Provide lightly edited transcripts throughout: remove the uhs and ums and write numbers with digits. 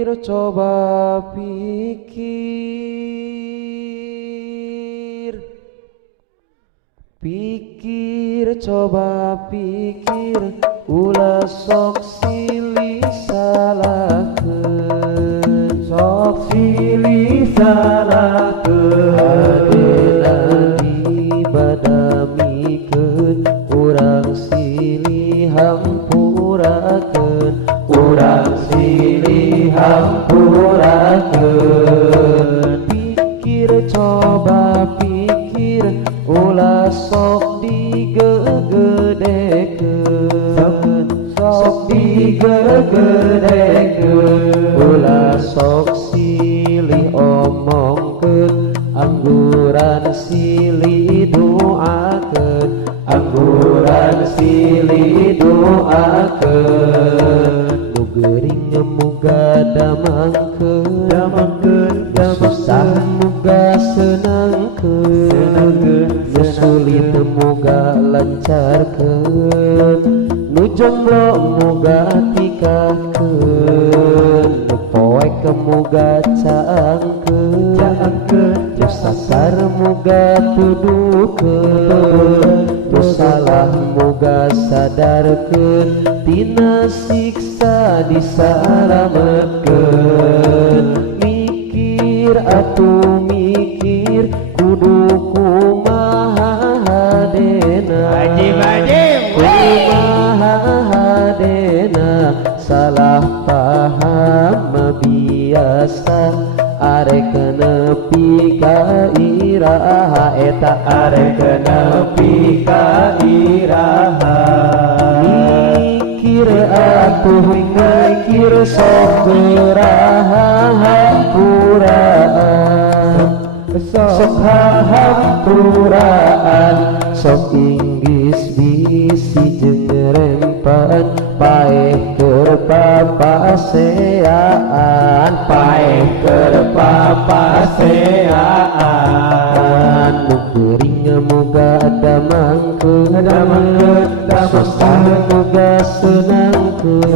Coba pikir, coba pikir, ulah sok silih salahkeun, sok silih salahkeun. Adena dibadamikeun, urang silih hampurakeun, urang silih hampurakeun. Pikir coba pikir, ulah sok digegedekeun, sok digegedekeun. Ulah sok silih omongkeun, angguran silih doakeun, angguran silih doakeun. Nu geuring muga damangkeun, susah muga senangkeun, nu sulit muga lancarkeun, nu jomblo muga tikahkeun, nu poek muga caangkeun, nu sasar muga tuduhkeun, nu salah muga sadarkeun, tina siksa disalametkeun. Mikir atuh mikir, kudu kumaha hadena, kumaha hadena. Salah paham biasa, arek nepi ka iraha eta, arek nepi ka iraha. Mikir atuh mikir, sok geuraha hampuraan, sok hampuraan, sok inggis bisi jeung rempan, paeh keur papaseaan, paeh keur papaseaan. Nu geuring muga damangkeun, susah muga senangkeun,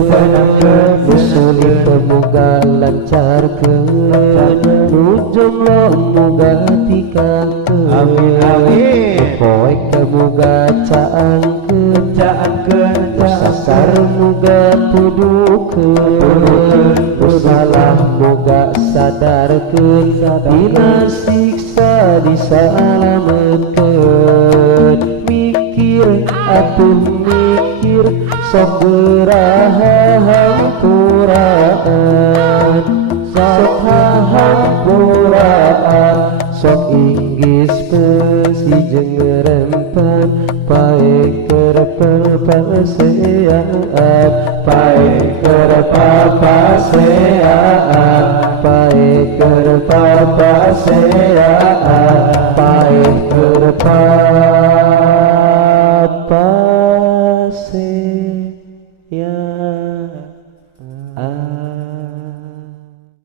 nu sulit muga lancarkeun, nu jomblo muga tikahkeun, amin amin. Nu poek muga caangkeun, nu sasar muga tuduhkeun, nu salah muga sadarkeun, dina siksa disalametkeun. Mikir atuh mikir, sok geuraha hampuraan, sok hampuraan, sok inggis besi jeung rempan, paeh keur papaseaan, paeh keur papaseaan, paeh keur papaseaan, paeh keur